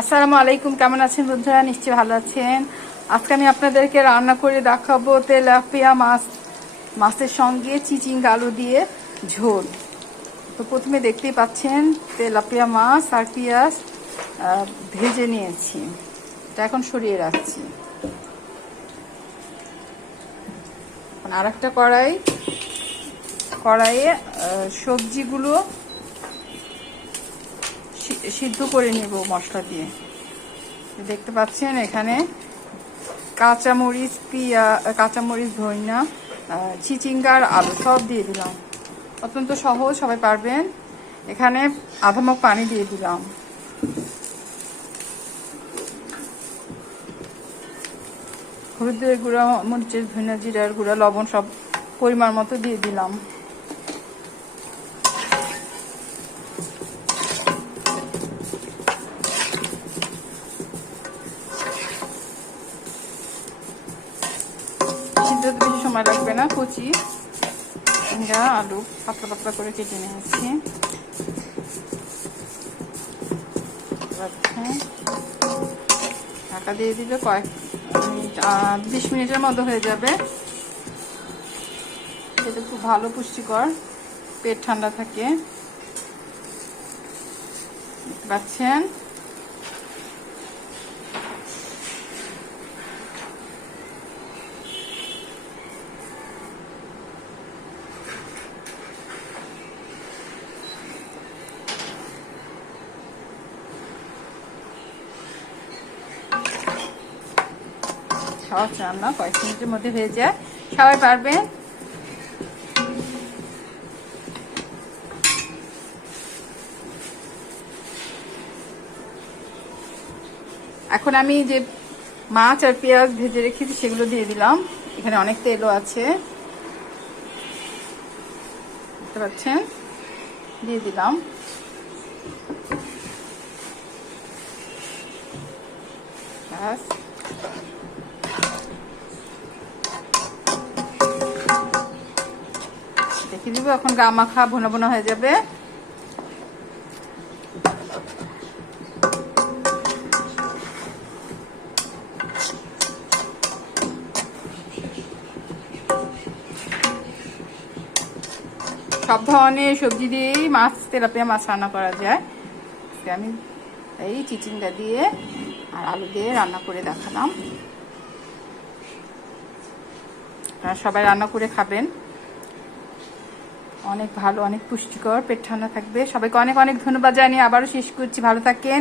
আসসালামু আলাইকুম, কেমন আছেন বন্ধুরা? নিশ্চয়ই ভালো আছেন। আজকে আমি আপনাদেরকে রান্না করে দেখাবো তেলাপিয়া মাছের সঙ্গে চিচিঙ্গা আলু দিয়ে ঝোল। তো প্রথমে দেখতেই পাচ্ছেন তেলাপিয়া মাছ আর পেঁয়াজ ভেজে নিয়েছি, এটা এখন সরিয়ে রাখছি। আর একটা কড়াইয়ে সবজিগুলো সিদ্ধ করে নেব মশলা দিয়ে। দেখতে পাচ্ছেন এখানে কাঁচামরিচ ধনিয়া চিচিঙ্গার আলু সব দিয়ে দিলাম। অত্যন্ত সহজ, সবাই পারবেন। এখানে আধা মগ পানি দিয়ে দিলাম। হলুদের গুঁড়া, মরিচের ধনিয়া, জিরার গুঁড়া, লবণ সব পরিমাণ মতো দিয়ে দিলাম। সিদ্ধ বেশি সময় লাগবে না। কুচি আলু পাতলা পাতলা করে কেটে নিয়েছি। ঢাকা দিয়ে দিলে কয়েক মিনিট 20 মিনিটের মধ্যে হয়ে যাবে। এটা খুব ভালো, পুষ্টিকর, পেট ঠান্ডা থাকে। দেখতে পাচ্ছেন সহজ রান্না, কয়েক মিনিটের মধ্যে হয়ে যায়, সবাই পারবেন। এখন আমি যে মাছ আর পেঁয়াজ ভেজে রেখেছি সেগুলো দিয়ে দিলাম। এখানে অনেক তেলও আছে, দেখতে পাচ্ছেন, দিয়ে দিলাম। দেখে দিব, এখন গা মাখা ভুনা ভুনা হয়ে যাবে। সব ধরনের সবজি দিয়েই তেলাপিয়া মাছ রান্না করা যায়। আমি এই চিচিঙ্গা দিয়ে আর আলু দিয়ে রান্না করে দেখালাম। আপনারা সবাই রান্না করে খাবেন, অনেক ভালো, অনেক পুষ্টিকর, পেট ঠান্ডা থাকবে। সবাইকে অনেক অনেক ধন্যবাদ জানিয়ে আবারও শেষ করছি। ভালো থাকেন।